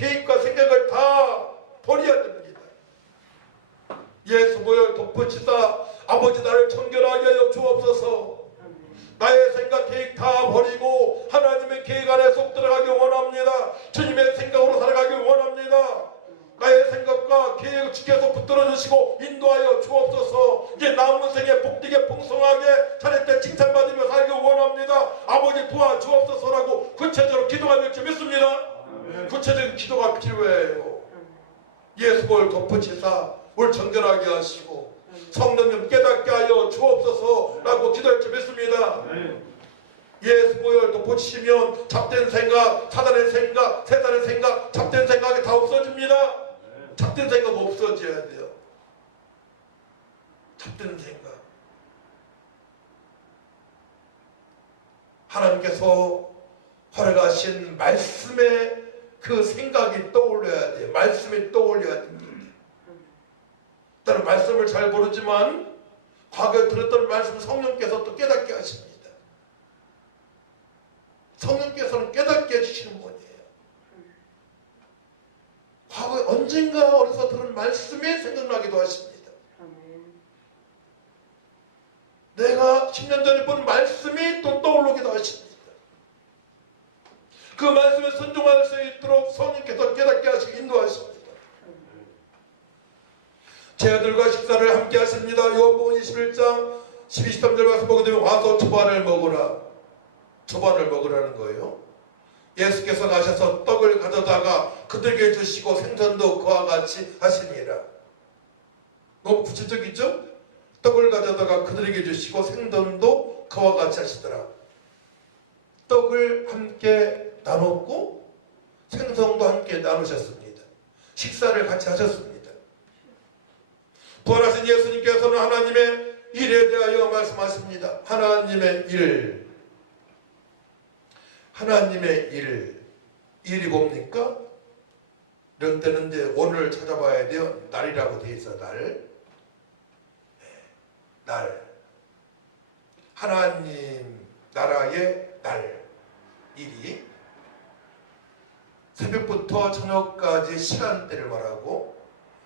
계획과 생각을 다 버려야 됩니다. 예수 보혈 덮으시다 아버지 나를 청결하게 하여 주옵소서. 나의 생각 계획 다 버리고 하나님의 계획 안에 속 들어가기 원합니다. 주님의 생각으로 살아가기 원합니다. 나의 생각과 계획을 주께서 붙들어 주시고 인도하여 주옵소서. 이제 남은 생에 복되게 풍성하게 차례때 칭찬받으며 살기 원합니다. 아버지 도와주옵소서라고 구체적으로 기도할 줄 믿습니다. 구체적인 기도가 필요해요. 예수 보혈 덮으시사 우리 정결하게 하시고 성령님 깨닫게 하여 주옵소서라고 기도할 줄 믿습니다. 예수 보혈 덮으시면 잡된 생각, 사단의 생각, 세상의 생각, 잡된 생각이 다 없어집니다. 잡된 생각 없어져야 돼요. 잡된 생각. 하나님께서 허락하신 말씀의 그 생각이 떠올려야 돼요. 말씀이 떠올려야 됩니다. 나는 말씀을 잘 모르지만 과거에 들었던 말씀 성령께서 또 깨닫게 하십니다. 성령께서는 깨닫게 해주시는 분이에요. 과거에 언젠가 어디서 들은 말씀이 생각나기도 하십니다. 내가 10년 전에 본 말씀이 또 떠오르기도 하십니다. 그 말씀에 순종할 수 있도록 성령께서 깨닫게 하시고 인도하십니다. 제 아들과 식사를 함께 하십니다. 요한복음 21장 12~13절 말씀 보게 되면 와서 초반을 먹으라. 초반을 먹으라는 거예요. 예수께서 가셔서 떡을 가져다가 그들에게 주시고 생선도 그와 같이 하시니라. 너무 구체적이죠? 떡을 가져다가 그들에게 주시고 생선도 그와 같이 하시더라. 떡을 함께 나눴고 생선도 함께 나누셨습니다. 식사를 같이 하셨습니다. 부활하신 예수님께서는 하나님의 일에 대하여 말씀하십니다. 하나님의 일. 하나님의 일. 일이 뭡니까? 이런 때는 이제 오늘 찾아봐야 돼요. 날이라고 되어 있어. 날. 하나님 나라의 날. 일이 새벽부터 저녁까지 시간대를 말하고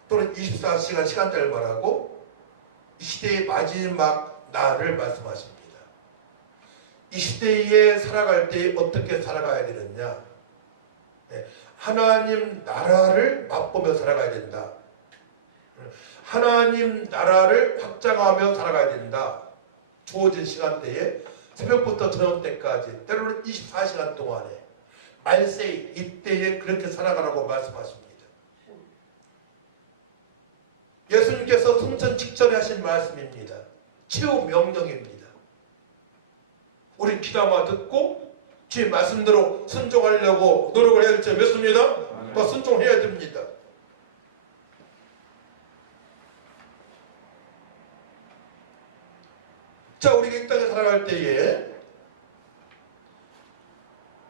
또는 24시간 시간대를 말하고 이 시대의 마지막 날을 말씀하십니다. 이 시대에 살아갈 때 어떻게 살아가야 되느냐? 하나님 나라를 맛보며 살아가야 된다. 하나님 나라를 확장하며 살아가야 된다. 주어진 시간대에 새벽부터 저녁 때까지 때로는 24시간 동안에 말세이 이때에 그렇게 살아가라고 말씀하십니다. 예수님께서 승천 직전에 하신 말씀입니다. 최후 명령입니다. 우리 귀담아 듣고 주의 말씀대로 순종하려고 노력을 해야 될지 믿습니다. 더 순종해야 됩니다. 자, 우리가 이 땅에 살아갈 때에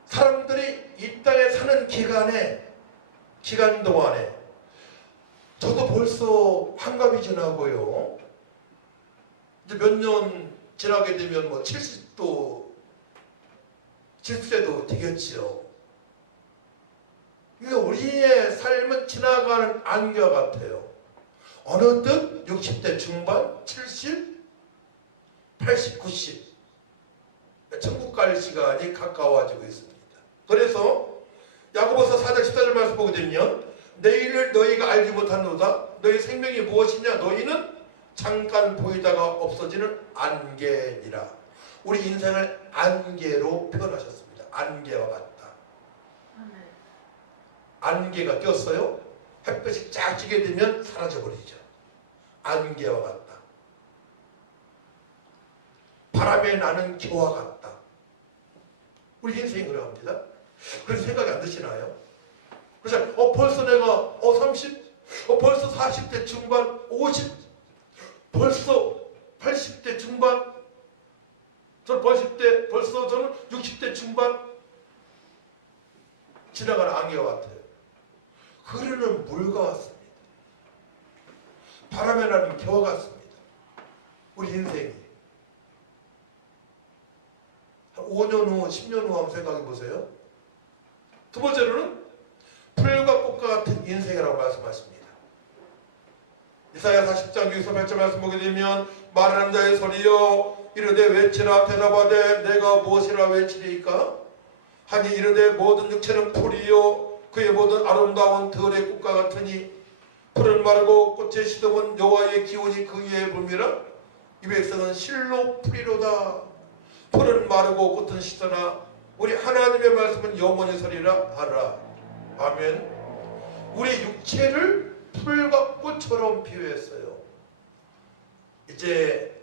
사람들이 이 땅에 사는 기간 동안에 저도 벌써 환갑이 지나고요. 이제 몇 년 지나게 되면 뭐 70세도 되겠지요. 그러니까 우리의 삶은 지나가는 안개와 같아요. 어느덧 60대 중반, 70, 80, 90 천국 갈 시간이 가까워지고 있습니다. 그래서 야고보서 4장 14절 말씀 보게 되면 내일을 너희가 알지 못하노다. 너희 생명이 무엇이냐? 너희는 잠깐 보이다가 없어지는 안개니라. 우리 인생을 안개로 표현하셨습니다. 안개와 같다. 안개가 꼈어요. 햇볕이 쫙 찌게 되면 사라져버리죠. 안개와 같다. 바람에 나는 겨와 같다. 우리 인생이 그러합니다. 그런 생각이 안 드시나요? 그래서 벌써 내가 30, 벌써 40대 중반, 50, 벌써 80대 중반, 저는 벌써 저는 60대 중반 지나가는 안개와 같아요. 흐르는 물과 같습니다. 바람에 나는 겨와 같습니다. 우리 인생이 한 5년 후, 10년 후 한번 생각해 보세요. 두 번째로는 풀과 인생이라고 말씀하십니다. 이사야 40장 6절 8절 말씀 보게 되면 말하는 자의 소리여 이르되 외치라 대답하되 내가 무엇이라 외치리이까 하니 이르되 모든 육체는 풀이요 그의 모든 아름다운 들의 꽃과 같으니 풀은 마르고 꽃의 시듬은 여호와의 기운이 그 위에 붐이라 이 백성은 실로 풀이로다. 풀은 마르고 꽃은 시드나 우리 하나님의 말씀은 영원히 서리라 하라. 아멘. 우리 육체를 풀과 꽃처럼 비유했어요. 이제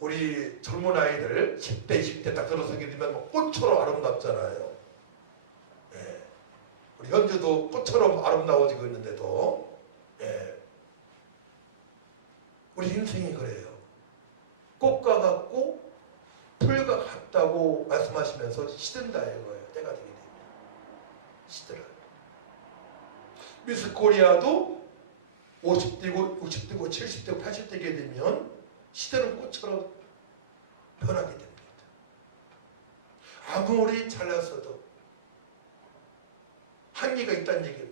우리 젊은 아이들 10대 20대 딱 들어서게 되면 꽃처럼 아름답잖아요. 예. 우리 현주도 꽃처럼 아름다워지고 있는데도 우리 인생이 그래요. 꽃과 같고 풀과 같다고 말씀하시면서 시든다 이거예요. 때가 되게 됩니다. 시들어요. 미스 코리아도 50대고 60대고 70대고 80대게 되면 시드는 꽃처럼 변하게 됩니다. 아무리 잘났어도 한계가 있다는 얘기입니다.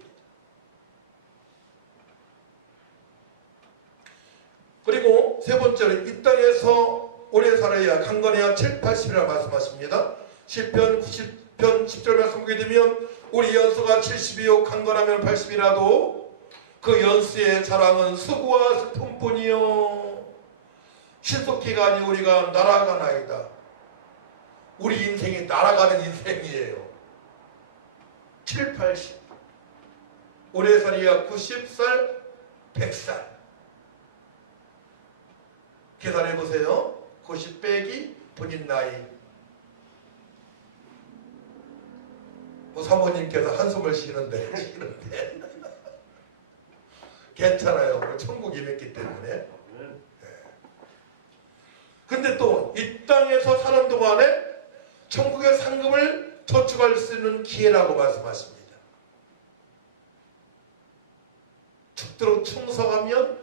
그리고 세 번째로 이 땅에서 오래 살아야 강건해야 7, 80이라 말씀하십니다. 시편 90편 10절 말씀 보게 되면 우리 연수가 70이요 강건하면 80이라도 그 연수의 자랑은 수고와 슬픔뿐이요 신속히가 아니 우리가 날아가나이다. 우리 인생이 날아가는 인생이에요. 7, 80 오래 살아야 90살 100살 계산해보세요. 90 빼기 본인 나이. 사모님께서 한숨을 쉬는데 괜찮아요. 오늘 천국 임했기 때문에. 근데 또 이 땅에서 사는 동안에 천국의 상급을 저축할 수 있는 기회라고 말씀하십니다. 죽도록 충성하면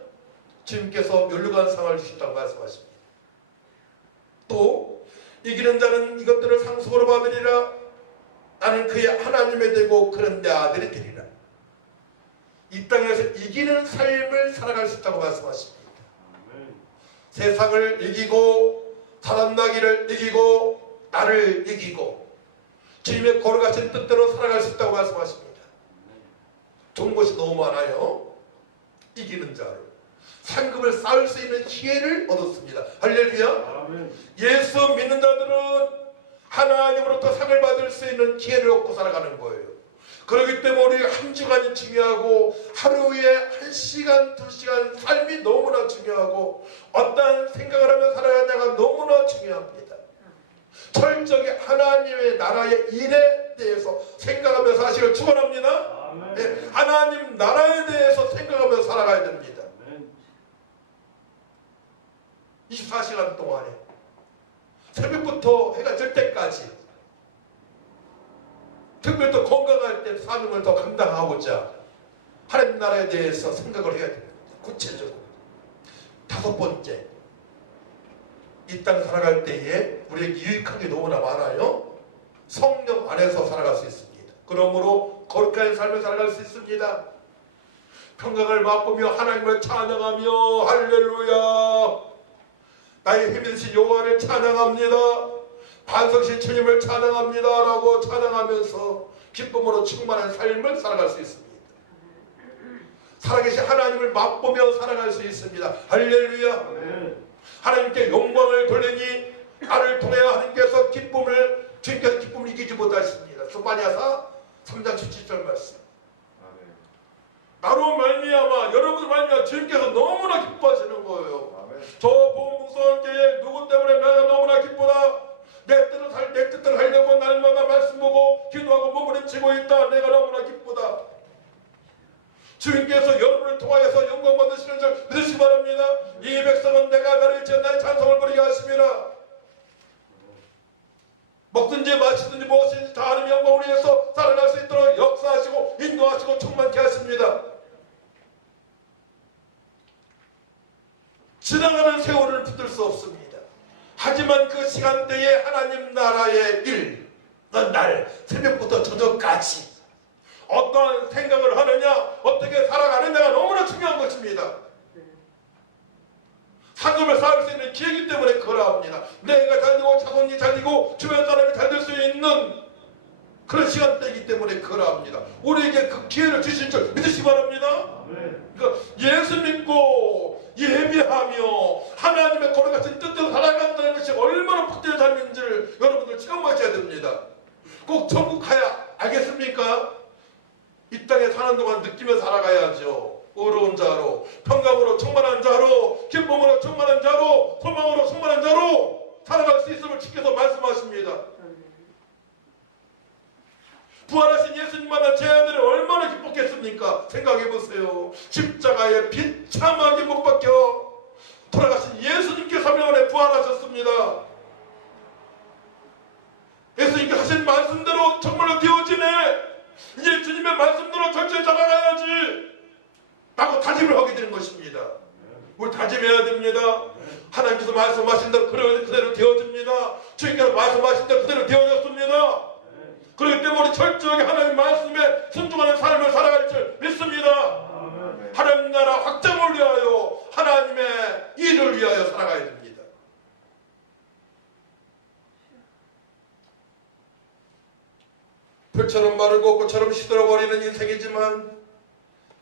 주님께서 멸류관 상을 주신다고 말씀하십니다. 또 이기는 자는 이것들을 상속으로 받으리라. 나는 그의 하나님이 되고 그런 내 아들이 되리라. 이 땅에서 이기는 삶을 살아갈 수 있다고 말씀하십니다. 세상을 이기고 사람나기를 이기고 나를 이기고 주님의 거룩하신 뜻대로 살아갈 수 있다고 말씀하십니다. 좋은 것이 너무 많아요. 이기는 자로 상급을 쌓을 수 있는 기회를 얻었습니다. 할렐루야. 아멘. 예수 믿는 자들은 하나님으로부터 상을 받을 수 있는 기회를 얻고 살아가는 거예요. 그렇기 때문에 우리 한 주간이 중요하고 하루에 1시간, 2시간 삶이 너무나 중요하고 어떠한 생각을 하며 살아가냐가 너무나 중요합니다. 철저히 하나님의 나라의 일에 대해서 생각하며 사시길 축원합니다. 네, 하나님 나라에 대해서 생각하며 살아가야 됩니다. 24시간 동안에 새벽부터 해가 질 때까지 특별히 또 건강할 때 사명을 더 감당하고자 하나님 나라에 대해서 생각을 해야 됩니다. 구체적으로. 다섯 번째, 이 땅 살아갈 때에 우리에게 유익한 게 너무나 많아요. 성령 안에서 살아갈 수 있습니다. 그러므로 거룩한 삶을 살아갈 수 있습니다. 평강을 맛보며 하나님을 찬양하며 할렐루야 나의 힘이 되신 여호와를 찬양합니다. 반석신 주님을 찬양합니다 라고 찬양하면서 기쁨으로 충만한 삶을 살아갈 수 있습니다. 살아계신 하나님을 맛보며 살아갈 수 있습니다. 할렐루야. 하나님께 영광을 돌리니 나를 통해 하나님께서 주님께서 기쁨을 이기지 못하십니다. 스바냐서 3장 17절 말씀. 나로 말미암아 여러분 말미암아 주님께서 너무나 기뻐하시는 거예요. 저 보무서원교회 누구 때문에 내가 너무나 기쁘다. 내 뜻을 하려고 날마다 말씀 보고 기도하고 몸부림치고 있다. 내가 너무나 기쁘다. 주님께서 여러분을 통하여서 영광 받으시는 줄 믿으시기 바랍니다. 이 백성은 내가 나를 지은 나의 찬송을 부르게 하심이라. 먹든지 마시든지 무엇이든지 다 하는 영광을 위해서 살아날 수 있도록 역사하시고 인도하시고 충만케 하십니다. 지나가는 세월을 붙들 수 없습니다. 하지만 그 시간대에 하나님 나라의 일, 날 새벽부터 저녁까지 어떠한 생각을 하느냐, 어떻게 살아가느냐가 너무나 중요한 것입니다. 상급을 쌓을 수 있는 기회이기 때문에 그러합니다. 내가 잘되고 자손이 잘되고 주변 사람이 잘 될 수 있는 그런 시간대이기 때문에 그러합니다. 우리에게 그 기회를 주신 줄 믿으시기 바랍니다. 그러니까 예수 믿고 예배하며 하나님의 거룩하신 뜻대로 살아간다는 것이 얼마나 복된 삶인지를 여러분들 체험하셔야 됩니다. 꼭 천국 가야 알겠습니까? 이 땅에 사는 동안 느끼며 살아가야죠. 의로운 자로, 평강으로 충만한 자로, 기쁨으로 충만한 자로, 소망으로 충만한 자로 살아갈 수 있음을 주께서 말씀하십니다. 부활하신 예수님 만난 제 아들이 얼마나 기뻤겠습니까? 생각해보세요. 십자가에 비참하게 못 박혀 돌아가신 예수님께 3년 만에 부활하셨습니다. 예수님께 하신 말씀대로 정말로 되어지네. 이제 주님의 말씀대로 절제히 살아가야지 라고 다짐을 하게 되는 것입니다. 우리 다짐해야 됩니다. 하나님께서 말씀하신 대로 그대로 되어집니다. 주님께서 말씀하신 대로 그대로 되어졌습니다. 그렇기 때문에 철저하게 하나님의 말씀에 순종하는 삶을 살아갈 줄 믿습니다. 하나님 나라 확장을 위하여, 하나님의 일을 위하여 살아가야 됩니다. 풀처럼 마르고 꽃처럼 시들어버리는 인생이지만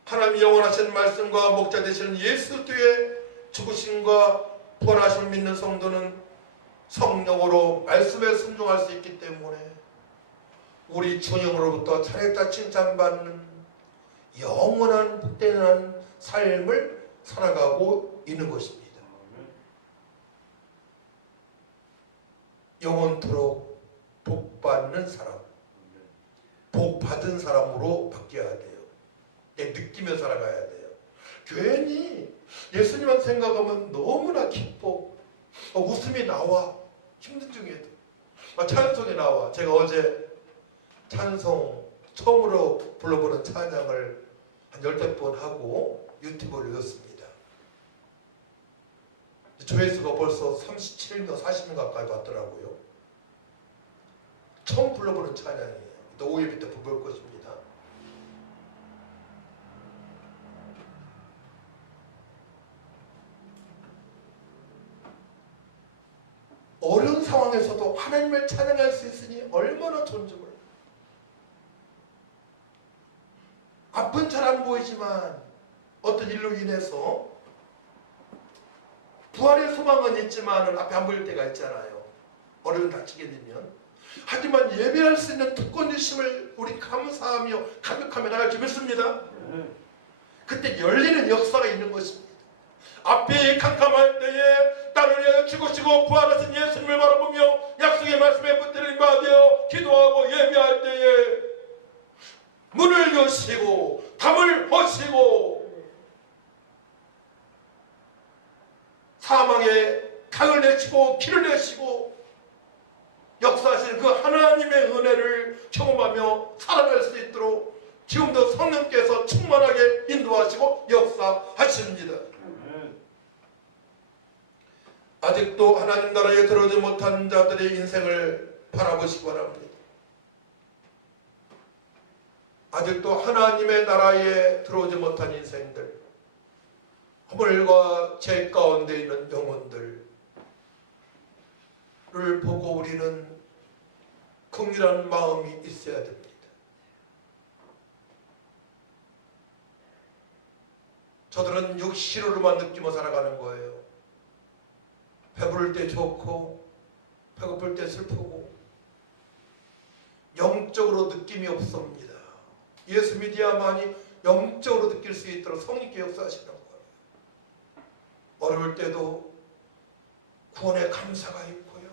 하나님의 영원하신 말씀과 목자 되시는 예수 뒤에 죽으심과 부활하심을 믿는 성도는 성령으로 말씀에 순종할 수 있기 때문에 우리 주님으로부터 차례다 칭찬받는 영원한 복된 삶을 살아가고 있는 것입니다. 영원토록 복받는 사람, 복받은 사람으로 바뀌어야 돼요. 느끼며 살아가야 돼요. 괜히 예수님만 생각하면 너무나 기뻐. 웃음이 나와. 힘든 중에도. 찬송이 나와. 제가 어제 찬송 처음으로 불러보는 찬양을 한 10번 하고 유튜브에 올렸습니다. 조회수가 벌써 37명, 40명 가까이 왔더라고요. 처음 불러보는 찬양이에요. 또 5일 때 부를 것입니다. 어려운 상황에서도 하나님을 찬양할 수 있으니 얼마나 존중을. 앞은 잘 안 보이지만 어떤 일로 인해서 부활의 소망은 있지만 앞에 안 보일 때가 있잖아요. 어려운 다치게 되면. 하지만 예배할 수 있는 특권 주심을 우리 감사하며 감격하며 나갈 줄 믿습니다. 그때 열리는 역사가 있는 것입니다. 앞이 캄캄할 때에 나를 위하여 죽으시고 부활하신 예수님을 바라보며 약속의 말씀에 붙들림 받아 기도하고 예배할 때에 문을 여시고 담을 허시고 사망의 강을 내치고 길을 내시고 역사하시는 그 하나님의 은혜를 경험하며 살아갈 수 있도록 지금도 성령께서 충만하게 인도하시고 역사하십니다. 아직도 하나님 나라에 들어오지 못한 자들의 인생을 바라보시기 바랍니다. 아직도 하나님의 나라에 들어오지 못한 인생들, 허물과 죄 가운데 있는 영혼들을 보고 우리는 긍휼한 마음이 있어야 됩니다. 저들은 육신으로만 느끼며 살아가는 거예요. 배부를 때 좋고 배고플 때 슬프고 영적으로 느낌이 없습니다. 예수 믿어야만이 영적으로 느낄 수 있도록 성령께 역사하시는 거예요. 어려울 때도 구원의 감사가 있고요.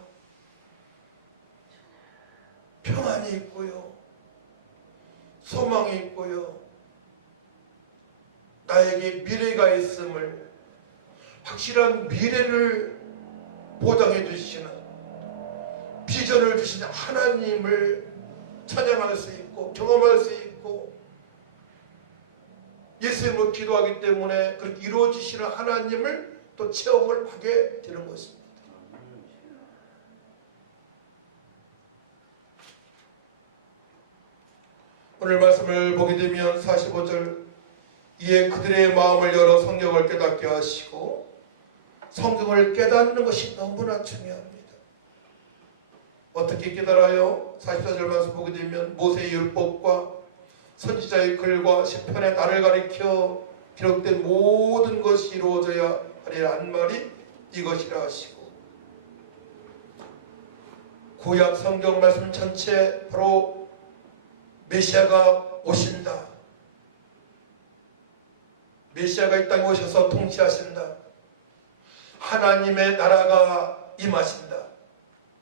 평안이 있고요. 소망이 있고요. 나에게 미래가 있음을, 확실한 미래를 보장해 주시는, 비전을 주시는 하나님을 찬양할 수 있고 경험할 수 있고, 예수님으로 기도하기 때문에 그렇게 이루어지시는 하나님을 또 체험을 하게 되는 것입니다. 오늘 말씀을 보게 되면 45절, 이에 그들의 마음을 열어 성경을 깨닫게 하시고, 성경을 깨닫는 것이 너무나 중요합니다. 어떻게 깨달아요? 44절 말씀 보게 되면 모세의 율법과 선지자의 글과 시편의 날을 가리켜 기록된 모든 것이 이루어져야 하리라는 말이 이것이라 하시고, 구약 성경 말씀 전체 바로 메시아가 오신다. 메시아가 이 땅에 오셔서 통치하신다. 하나님의 나라가 임하신다.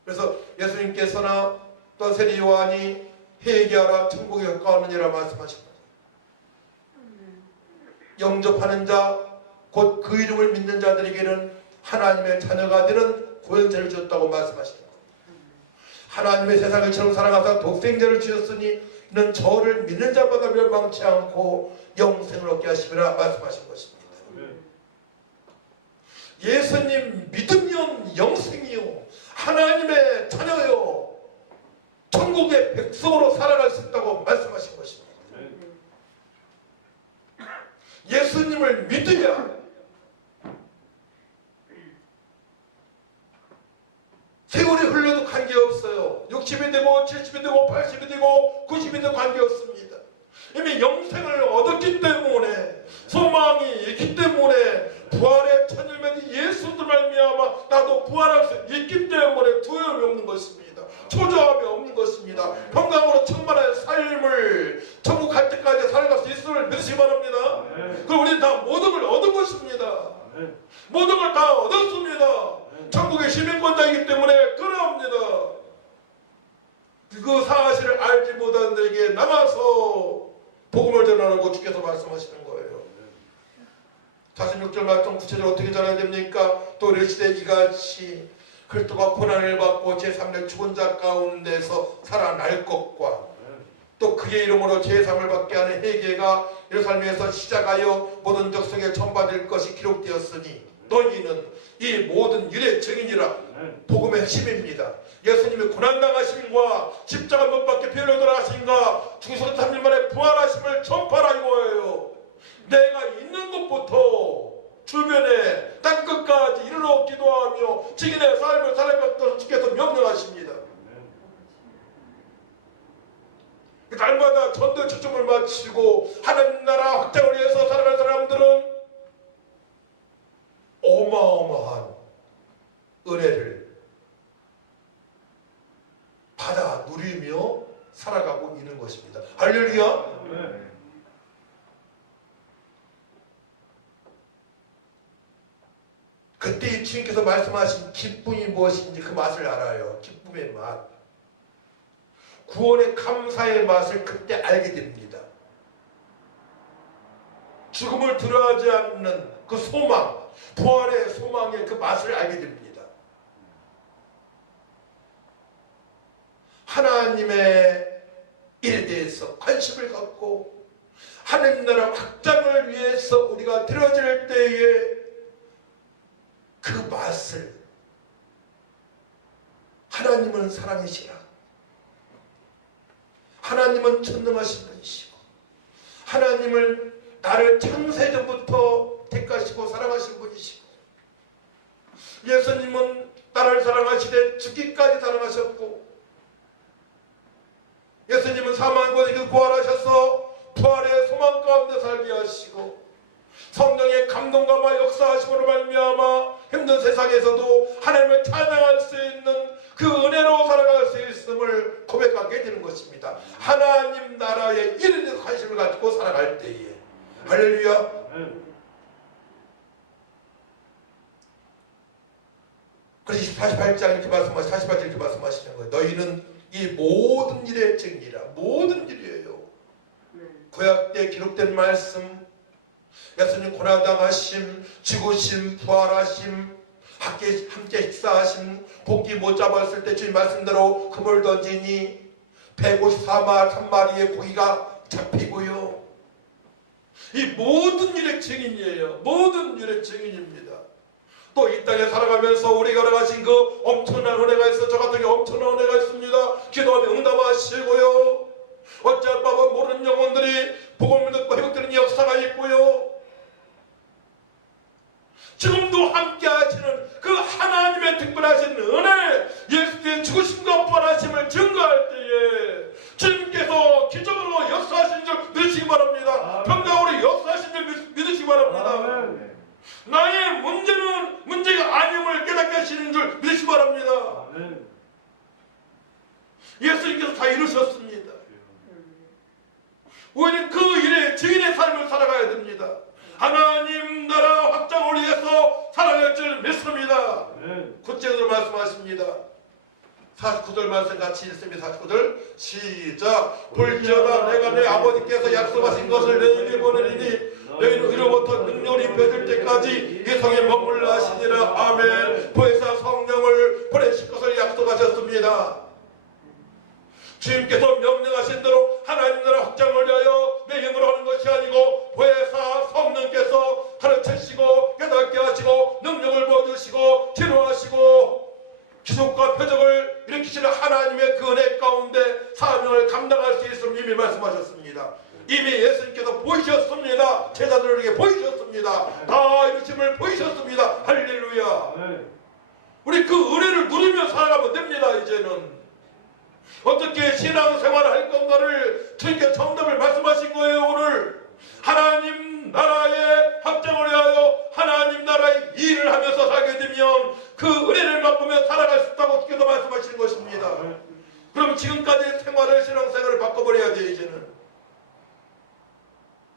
그래서 예수님께서나 또 세리 요한이 회개하라 천국이 가까웠느니라 말씀하신 거예요. 영접하는 자, 곧 그 이름을 믿는 자들에게는 하나님의 자녀가 되는 구원자를 주었다고 말씀하신 거예요. 하나님의 세상을 처럼 사랑하사 독생자를 주셨으니 이는 저를 믿는 자마다 멸망치 않고 영생을 얻게 하심이라 말씀하신 것입니다. 예수님 믿으면 영생이요, 하나님의 자녀요, 천국의 백성으로 살아갈 수 있다고 말씀하신 것입니다. 예수님을 믿으면 세월이 흘러도 관계없어요. 60이 되고 70이 되고 80이 되고 90이 되고 관계없습니다. 이미 영생을 얻었기 때문에, 소망이 있기 때문에, 부활의 천일면이 예수들 말미암아 나도 부활할 수 있기 때문에 두려움이 없는 것입니다. 초조함이 없는 것입니다. 평강으로 충만한 삶을 천국 갈 때까지 살아갈 수 있음을 믿으시기 바랍니다. 그럼 우리는 다 모든 걸 얻은 것입니다. 모든 걸 다 얻었습니다. 천국의 시민권자이기 때문에 그러합니다. 그 사실을 알지 못하는 자에게 남아서 복음을 전하라고 주께서 말씀하시는 거예요. 46절 말씀 구체적으로 어떻게 전해야 됩니까? 또 이르시되 이같이 그리스도가 고난을 받고 제3의 죽은 자 가운데서 살아날 것과 또 그의 이름으로 제3을 받게 하는 회개가 예루살렘에서 시작하여 모든 족속에 전파될 것이 기록되었으니 너희는 이 모든 일의 증인이라. 복음의 핵심입니다. 예수님이 고난당하심과 십자가 못 박혀 피흘려 돌아가심과 죽으시고 3일 만에 부활하심을 전파라 이거예요. 내가 있는 곳부터 주변에 땅끝까지 이르러 기도하며 증인의 삶을 살아갈 것을 주께서 명령하십니다. 날마다 전도 초점을 마치고 하나님 나라 확장을 위해서 살아갈 사람들은 어마어마한 은혜를 받아 누리며 살아가고 있는 것입니다. 할렐루야. 그때 주님께서 말씀하신 기쁨이 무엇인지 그 맛을 알아요. 기쁨의 맛, 구원의 감사의 맛을 그때 알게 됩니다. 죽음을 두려워하지 않는 그 소망, 부활의 소망의 그 맛을 알게 됩니다. 하나님의 일에 대해서 관심을 갖고 하나님 나라 확장을 위해서 우리가 들어질 때에 그 맛을, 하나님은 사랑이시라, 하나님은 전능하신 분이시고 하나님을 나를 창세전부터 택하시고 사랑하신 분이시고 예수님은 나를 사랑하시되 죽기까지 사랑하셨고 예수님은 사망과 이기고 부활하셔서 부활의 소망 가운데 살게 하시고 성령의 감동과 역사하심으로 말미암아 힘든 세상에서도 하나님을 찬양할 수 있는 그 은혜로 살아갈 수 있음을 고백하게 되는 것입니다. 하나님 나라의 일에 대해서 관심을 가지고 살아갈 때에. 할렐루야. 그래서 48장 이렇게 말씀하시는 거예요. 너희는 이 모든 일의 증이라. 모든 일이에요. 구약 때 기록된 말씀, 예수님 고난당하심, 죽으심, 부활하심, 함께 식사하심, 고기 못 잡았을 때 주님 말씀대로 그물 던지니 153마리의 고기가 잡히고요. 이 모든 일의 증인이에요. 모든 일의 증인입니다. 또 이 땅에 살아가면서 우리가 알아가신 그 엄청난 은혜가 있어. 저 같은 게 엄청난 은혜가 있습니다. 기도하면 응답하시고요. 어찌할 바고 모르는 영혼들이 복음을 듣고 회복되는 역사가 있고요. 지금도 함께 하시는 그 하나님의 특별하신 은혜, 예수의 죽으심과 부활하심을 증거할 때에 주님께서 기적으로 역사하신 줄 믿으시기 바랍니다. 평강으로 역사하신 줄 믿으시기 바랍니다. 나의 문제는 문제가 아님을 깨닫게 하시는 줄 믿으시기 바랍니다. 예수님께서 다 이루셨습니다. 우리는 그 일에 증인의 삶을 살아가야 됩니다. 하나님 나라 확장을 위해서 살아갈 줄 믿습니다. 구체적으로 말씀하십니다. 49절 말씀 같이 읽습니다. 49절 시작. 볼지어다 내가 내 아버지께서 약속하신 것을 너희에게 보내리니 너희는 이로부터 능력이 입혀질 때까지 이 성에 머물라 하시니라. 아멘. 보혜사 성령을 보내실 것을 약속하셨습니다. 주님께서 명령하신 대로 하나님 나라 확장을 위하여 내 힘으로 하는 것이 아니고 보혜사 성령께서 가르치시고 깨닫게 하시고 능력을 보여주시고 치료하시고 기적과 표적을 일으키시는 하나님의 그 은혜 가운데 사명을 감당할 수 있음을 이미 말씀하셨습니다. 이미 예수님께서 보이셨습니다. 제자들에게 보이셨습니다. 다 이루심을 보이셨습니다. 할렐루야. 우리 그 은혜를 누리며 살아가면 됩니다. 이제는 어떻게 신앙생활을 할 건가를 주님께 정답을 말씀하신 거예요. 오늘 하나님 나라의 확장을 위하여 하나님 나라의 일을 하면서 살게 되면 그 은혜를 맛보며 살아갈 수 있다고 주께서 말씀하시는 것입니다. 그럼 지금까지 생활을 신앙생활을 바꿔버려야 돼. 이제는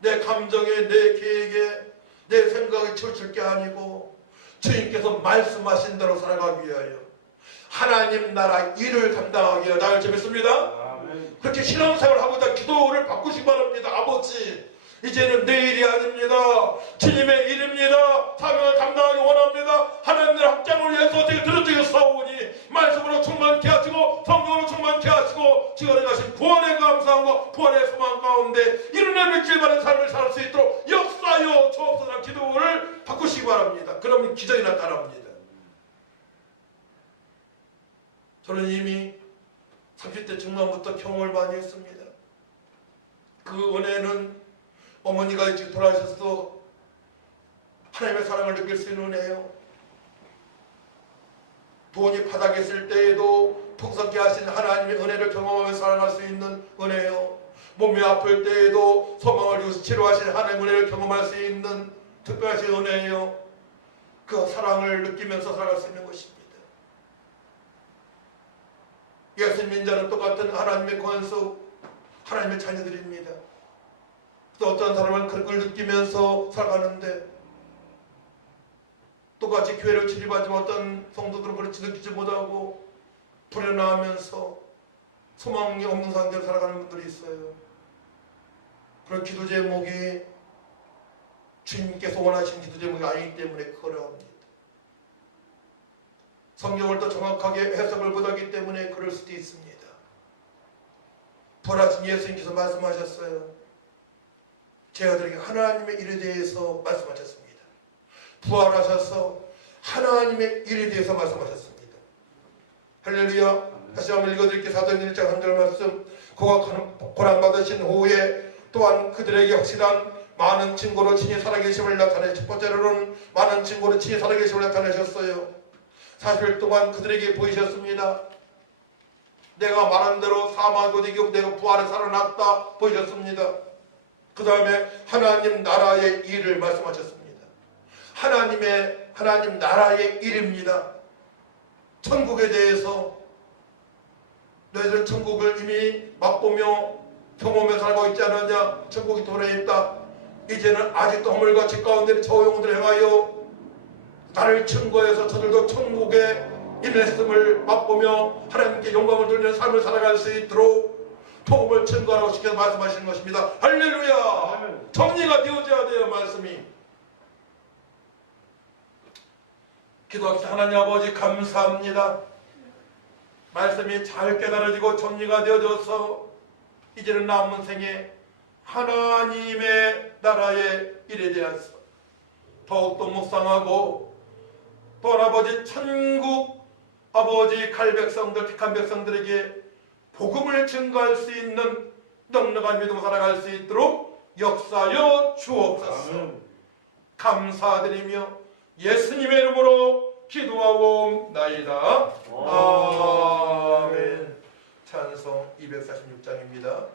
내 감정에 내 계획에 내 생각에 치우칠 게 아니고 주님께서 말씀하신 대로 살아가기 위하여 하나님 나라 일을 감당하기 위하여 나를 믿습니다. 그렇게 신앙생활을 하고자 기도를 바꾸시기 바랍니다. 아버지 이제는 내 일이 아닙니다. 주님의 일입니다. 사명을 감당하기 원합니다. 하나님의 확장을 위해서 제가 들어주셨사오니 말씀으로 충만케 하시고 성령으로 충만케 하시고 지금 가신 구원의 감사함과 구원의 소망 가운데 이룬의 믿길 바라는 삶을 살 수 있도록 역사하여 주옵소서. 기도를 바꾸시기 바랍니다. 그러면 기적이 나타납니다. 저는 이미 30대 중반부터 경험을 많이 했습니다. 그 은혜는 어머니가 일찍 돌아가셔서 하나님의 사랑을 느낄 수 있는 은혜예요. 돈이 바닥에 있을 때에도 풍성케 하신 하나님의 은혜를 경험하며 살아갈 수 있는 은혜예요. 몸이 아플 때에도 소망을 주시 치료하신 하나님의 은혜를 경험할 수 있는 특별하신 은혜예요. 그 사랑을 느끼면서 살아갈 수 있는 것입니다. 예수 민자는 똑같은 하나님의 권속, 하나님의 자녀들입니다. 또 어떤 사람은 그걸 느끼면서 살아가는데 똑같이 교회를 출입하지만 어떤 성도들은 그렇지 느끼지 못하고 불안해하면서 소망이 없는 상태로 살아가는 분들이 있어요. 그런 기도 제목이 주님께서 원하시는 기도 제목이 아니기 때문에 그러합니다. 성경을 더 정확하게 해석을 못하기 때문에 그럴 수도 있습니다. 부활하신 예수님께서 말씀하셨어요. 제자들에게 하나님의 일에 대해서 말씀하셨습니다. 부활하셔서 하나님의 일에 대해서 말씀하셨습니다. 할렐루야. 다시 한번 읽어드릴게요. 사도행전 1장 3절 말씀. 그가 고난받으신 후에 또한 그들에게 확실한 많은 증거로 친히 살아계심을 나타내 첫 번째로는 많은 증거로 친히 살아계심을 나타내셨어요. 40일 동안 그들에게 보이셨습니다. 내가 말한 대로 사망하고 되고 내가 부활해 살아났다 보이셨습니다. 그 다음에 하나님 나라의 일을 말씀하셨습니다. 하나님 나라의 일입니다. 천국에 대해서 너희들은 천국을 이미 맛보며 경험해 살고 있지 않느냐. 천국이 도래에 있다. 이제는 아직도 허물과 죄 가운데 저용들을 행하여 나를 증거해서 저들도 천국에 임했음을 맛보며 하나님께 영광을 돌리는 삶을 살아갈 수 있도록 복음을 증거하라고 시켜서 말씀하시는 것입니다. 할렐루야. 정리가 되어져야 돼요. 말씀이. 기도합시다. 하나님 아버지 감사합니다. 말씀이 잘 깨달아지고 정리가 되어져서 이제는 남은 생에 하나님의 나라의 일에 대해서 더욱더 묵상하고 또 아버지 천국 아버지 갈 백성들 택한 백성들에게 복음을 증거할 수 있는 넉넉한 믿음으로 살아갈 수 있도록 역사하여 주옵소서. 감사드리며 예수님의 이름으로 기도하옵나이다. 아멘. 찬송 246장입니다.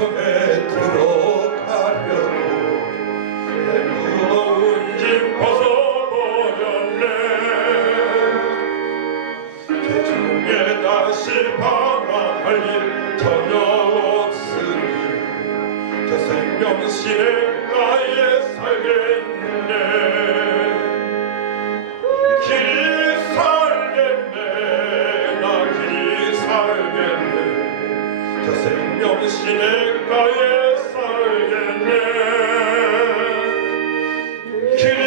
속에 들어가려고 내 무거운 짐 벗어버렸네. 대중에 다시 방황할 일 전혀 없으니 저 생명신의 나에 살겠네. 길이 살겠네. 나 길이 살겠네. 저 생명신의 가에 살겠네. 길이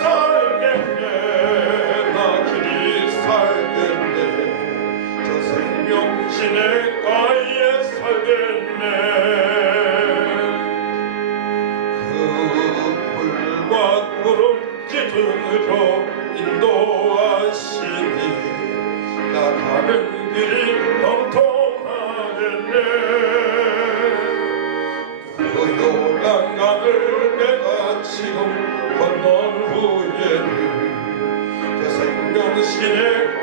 살겠네. 나 길이 살겠네. 저 생명신의 가에 살겠네. 그 불과 구름 기둥으로 인도하시니 나 가는 길이 형통하겠네. 요단강을 내가 지금 건넌 후에는 저 생명신의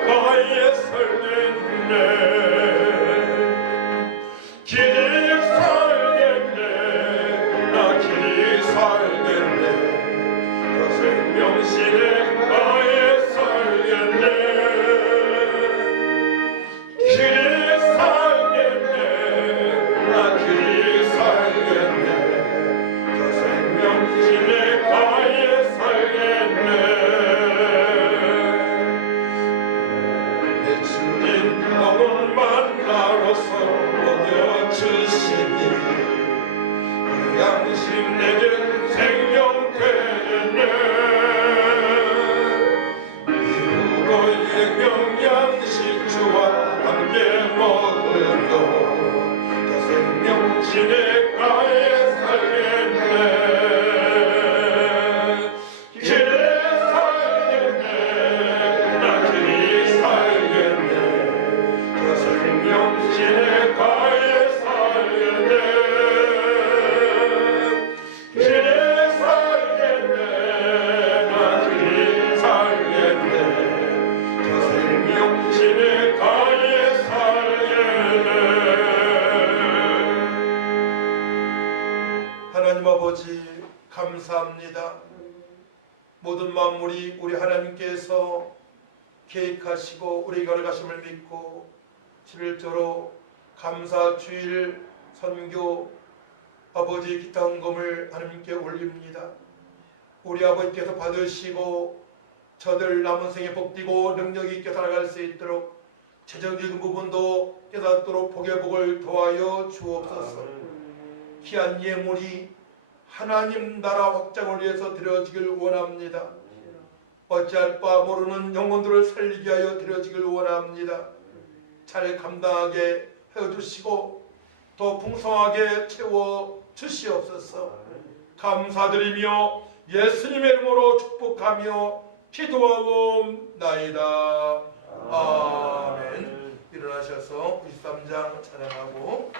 가에 살겠네. 길이 살겠네. 나 길이 살겠네. 저 생명신의 가에 살겠네. 길이 살겠네. 나 길이 살겠네. 신의 가에 살겠네. 내 주님 영혼 만나러서 먹여주시니 그 양식 내겐 생명 되겠네. 이후로 생명 양식 주와 함께 먹으며 저 생명 신의 가에 살겠네. 하나님 아버지 감사합니다. 모든 만물이 우리 하나님께서 계획하시고 우리 걸어가심을 믿고 11조로 감사 주일 선교 아버지 기타 헌금을 하나님께 올립니다. 우리 아버지께서 받으시고 저들 남은 생에 복되고 능력이 있게 살아갈 수 있도록 재정적인 부분도 깨닫도록 복의 복을 도와여 주옵소서. 귀한 예물이 하나님 나라 확장을 위해서 드려지길 원합니다. 어찌할 바 모르는 영혼들을 살리게 하여 드려지길 원합니다. 잘 감당하게 해주시고 더 풍성하게 채워 주시옵소서. 감사드리며 예수님의 이름으로 축복하며 기도하옵나이다. 아멘. 일어나셔서 23장 찬양하고